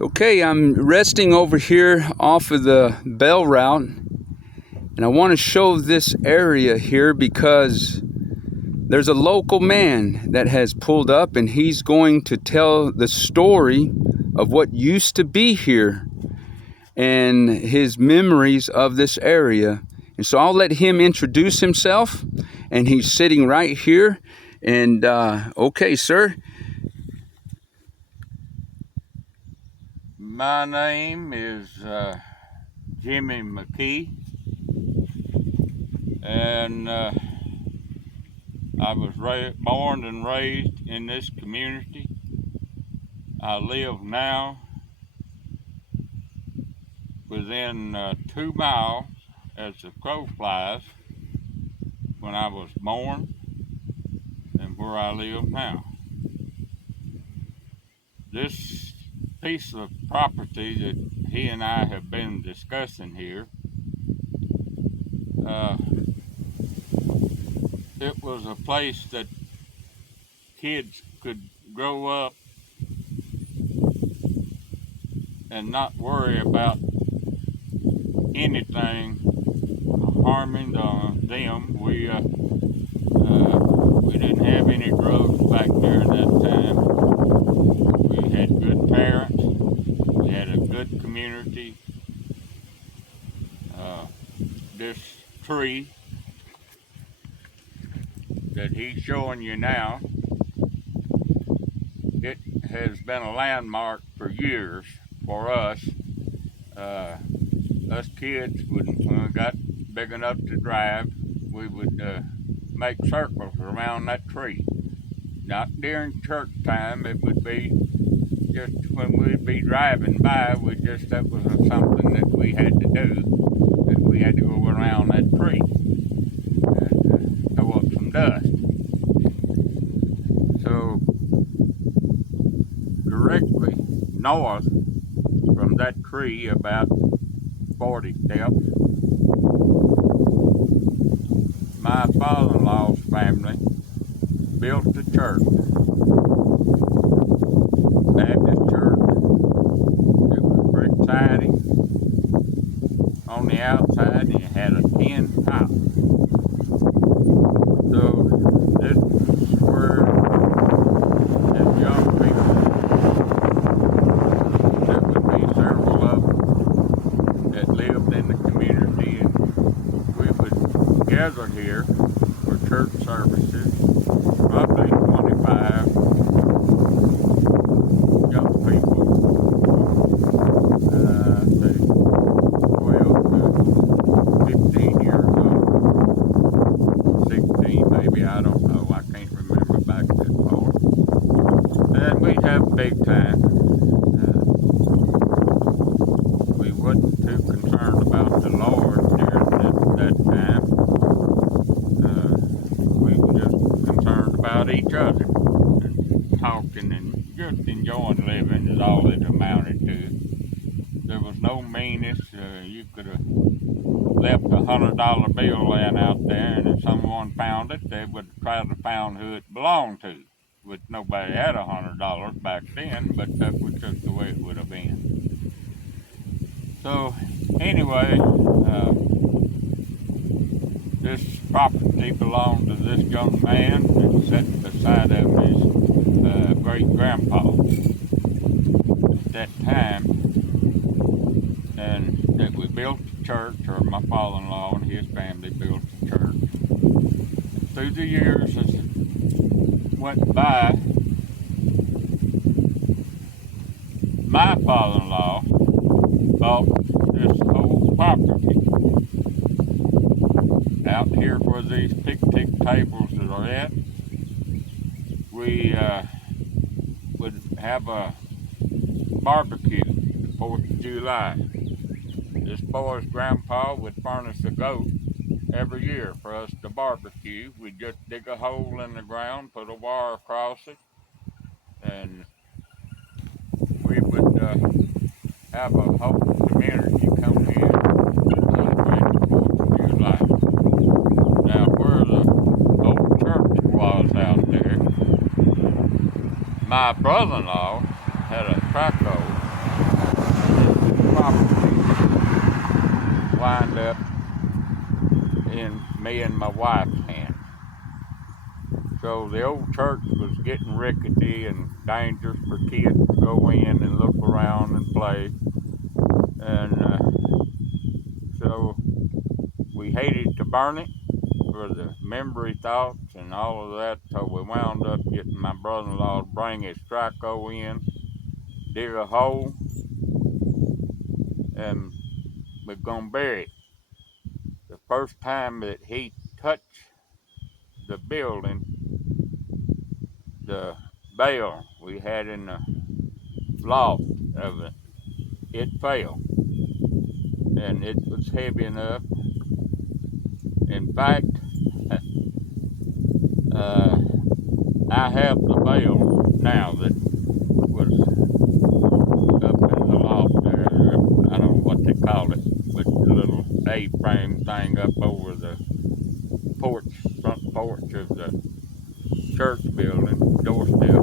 Okay, I'm resting over here off of the Bell route, and I want to show this area here because there's a local man that has pulled up, and he's going to tell the story of what used to be here and his memories of this area. And so I'll let him introduce himself, and he's sitting right here. And okay, sir. My name is Jimmy McKee, and I was born and raised in this community. I live now within 2 miles as the crow flies when I was born and where I live now. This piece of property that he and I have been discussing here, it was a place that kids could grow up and not worry about anything harming them. We didn't have any drugs back during that time. We had good parents. We had a good community. This tree that he's showing you now, it has been a landmark for years for us. Us kids, when we got big enough to drive, we would make circles around that tree. Not during church time, it would be just when we'd be driving by, that was something that we had to do, that we had to go around that tree and throw up some dust. So directly north from that tree, about 40 steps, my father-in-law's family built a church, Baptist church. It was brick siding on the outside, and it had a tin top. So this is where as young people, there would be several of them that lived in the community, and we would gather here for church services. Probably 25 young people, say 12 to 15 years old, 16 maybe, I don't know, I can't remember back that far. And we'd have a big time. We wasn't too concerned about the Lord during that time. We were just concerned about each other and talking and just enjoying living is all it amounted to. There was no meanness. You could have left $100 bill laying out there, and if someone found it, they would try to find who it belonged to. Which nobody had $100 back then, but that was just the way it would have been. So anyway, this property belonged to this young man that sat beside of his great-grandpa at that time, and that we built the church, or my father-in-law and his family built the church. And through the years, as it went by, my father-in-law bought this whole property out here where these picnic tables that are at. We would have a barbecue the 4th of July. This boy's grandpa would furnish a goat every year for us to barbecue. We'd just dig a hole in the ground, put a wire across it, and we would have a whole community come in and celebrate the 4th of July. Now, where the old church was out there, my brother-in-law had a traco me and my wife's hands. So the old church was getting rickety and dangerous for kids to go in and look around and play. And so we hated to burn it for the memory thoughts and all of that. So we wound up getting my brother-in-law to bring his Strico in, dig a hole, and we're gonna bury it. The first time that he touched the building, the bale we had in the loft of it, it fell. And it was heavy enough. In fact, I have the bale now that was up in the loft there. I don't know what they call it, with the little A-frame thing up over the porch, front porch of the church building, doorstep.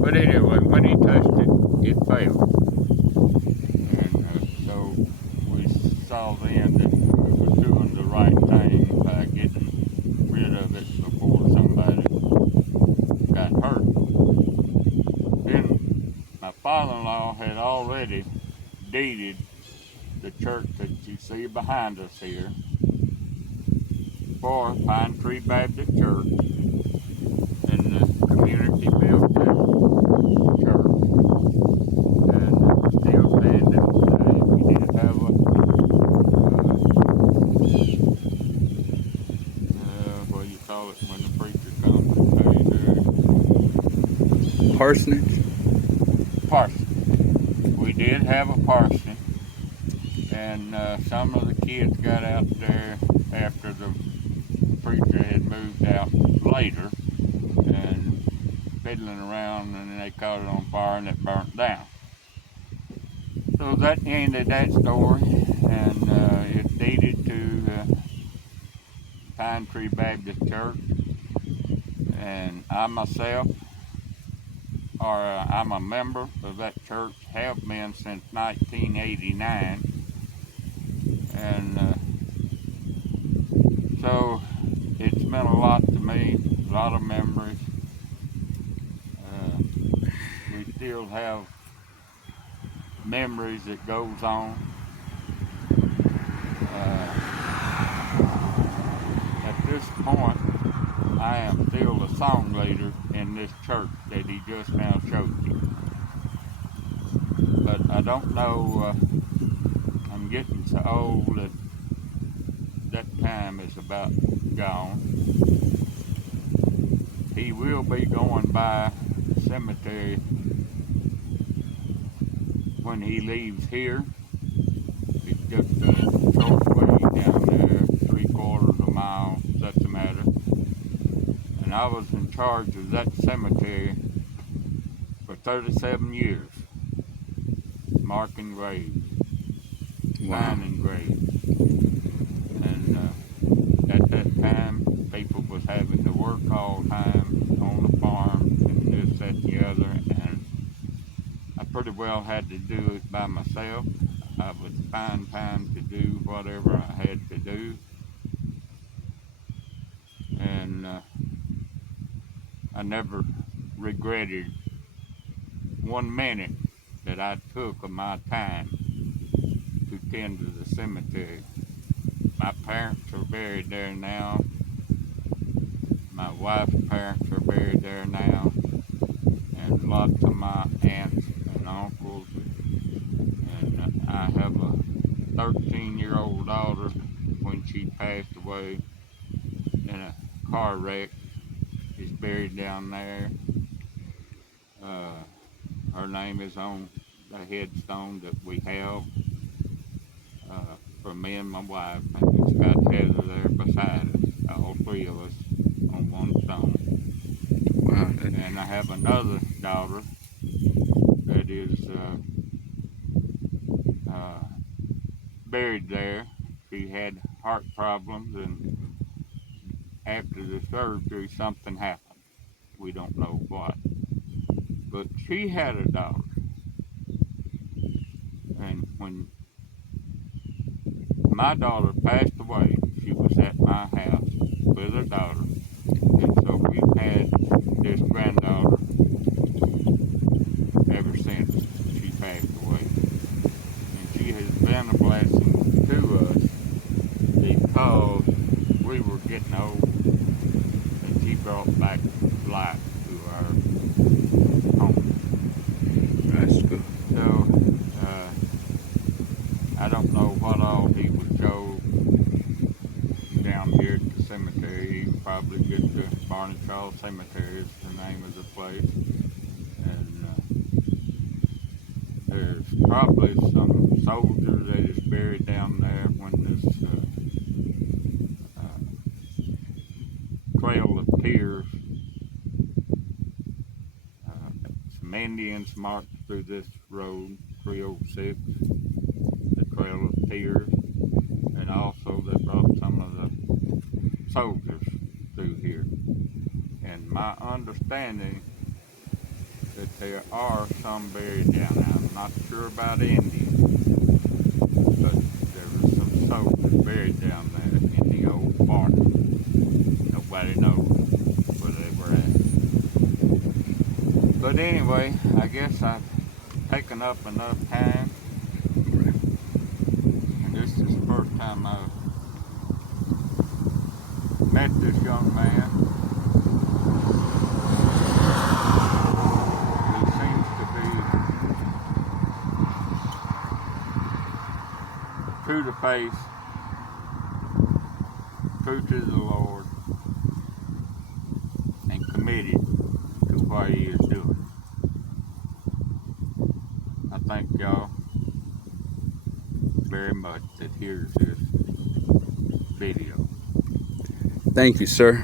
But anyway, when he touched it, it fell. And so we saw then that we were doing the right thing by getting rid of it before somebody got hurt. Then my father-in-law had already deeded the church that you see behind us here for Pine Tree Baptist Church, and the community built that church, and it's still standing today. We did have a what do you call it when the preacher comes and pays Parsonage? parsonage. We did have a parsonage, and some of the kids got out there after the preacher had moved out later and fiddling around, and they caught it on fire and it burnt down. So that ended that story, and it's deeded to Pine Tree Baptist Church. And I myself, I'm a member of that church, have been since 1989. And so it's meant a lot to me, a lot of memories. We still have memories that goes on. At this point, I am still the song leader in this church that he just now showed you. But I don't know, I'm getting so old that that time is about gone. He will be going by the cemetery when he leaves here. It's just a short way down there, 3/4 mile, that's the matter. And I was in charge of that cemetery for 37 years, marking graves, finding graves. And at that time, people was having to work all the time on the farm and this, that, and the other, and I pretty well had to do it by myself. I would find time to do whatever I had to do, and I never regretted 1 minute that I took of my time to tend to the cemetery. My parents are buried there now. My wife's parents are buried there now, and lots of my aunts and uncles. And I have a 13-year-old daughter when she passed away in a car wreck. She's buried down there. Her name is on the headstone that we have for me and my wife, and it's got Heather there beside us, all three of us on one stone. Wow. And I have another daughter that is buried there. She had heart problems, and after the surgery something happened. We don't know what. But she had a daughter. And when my daughter passed away, she was was at my house with her daughter. And so we've had this granddaughter ever since she passed away. And she has been a blessing to us because we were getting old and she brought back life to our home. That's good. So, I don't know what all he would show down here at the cemetery. He would probably get to Barney Charles Cemetery is the name of the place. And there's probably some soldier that is buried down there when this trail appears. Some Indians marched through this road, 306. The trail appears, and also they brought some of the soldiers through here. And my understanding that there are some buried down there. I'm not sure about Indians, but there were some soldiers buried down there in the old park. Nobody knows where they were at. But anyway, I guess I've taken up enough time. And this is the first time I've met this young man. He seems to be true to faith, true to the Lord, and committed to what he is doing. I thank y'all very much that hears this video. Thank you, sir.